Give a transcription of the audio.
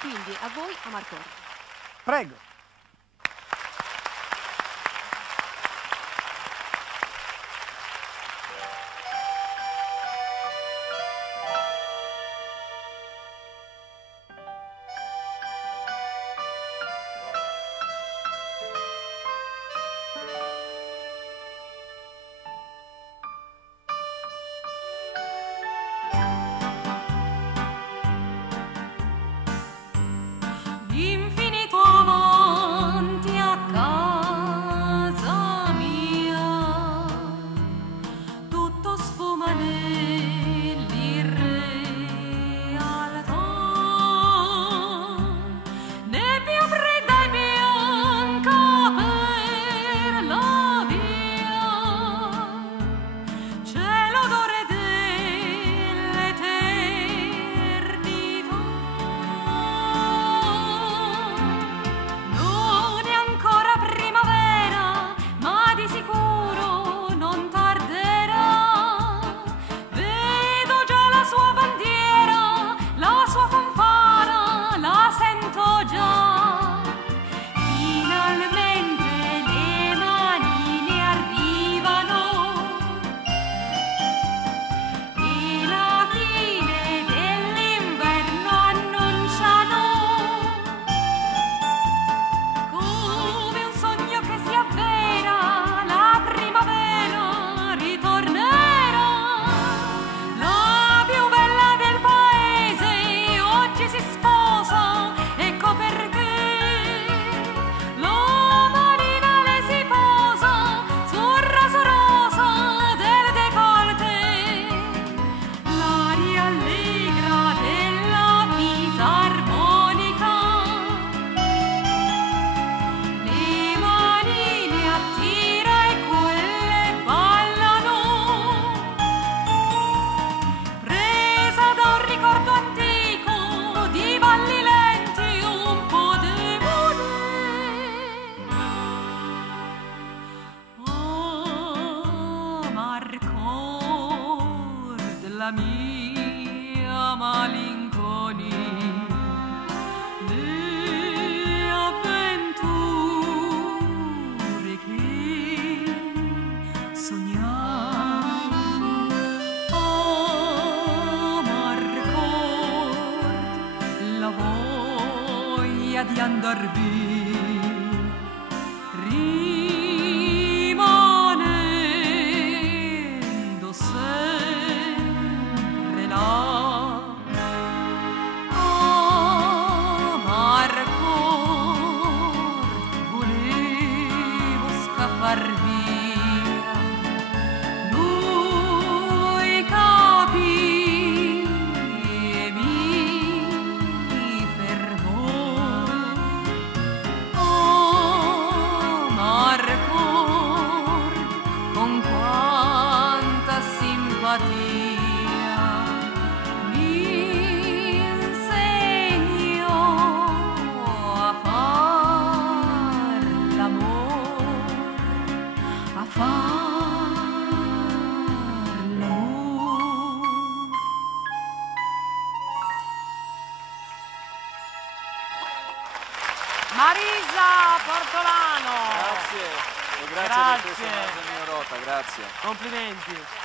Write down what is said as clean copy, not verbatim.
Quindi a voi Amarcord. Prego. Infinito avanti a casa mia, tutto sfuma nell'irrealtà, nebbia fredda e bianca per la via, c'è l'odore dell'eternità. Non è ancora primavera, ma di sicuro non tarderà. Vedo già la sua bandiera, la sua fanfara, la sento già. Finalmente le manine arrivano e la fine dell'inverno annunciano. Come un sogno che si avvera, la primavera ritornerà. La più bella del paese oggi si sposa, ecco perché la manina le si posa sul raso rosa del décolleté. L'aria allegra della fisarmonica, le manine attira e quelle ballano, presa da un ricordo antico di balli lenti un po' demodé. Amarcord, la mia malinconia, le avventure che sogniamo. Amarcord, la voglia di andar via, rimanendo sempre là. Amarcord, volevo scappar via, lui capì e mi fermò. Amarcord, con quanta simpatia mi insegnò a far l'amor, a far l'amor. Marisa Portolano. Grazie, e grazie per questo omaggio a Nino Rota, grazie. Complimenti.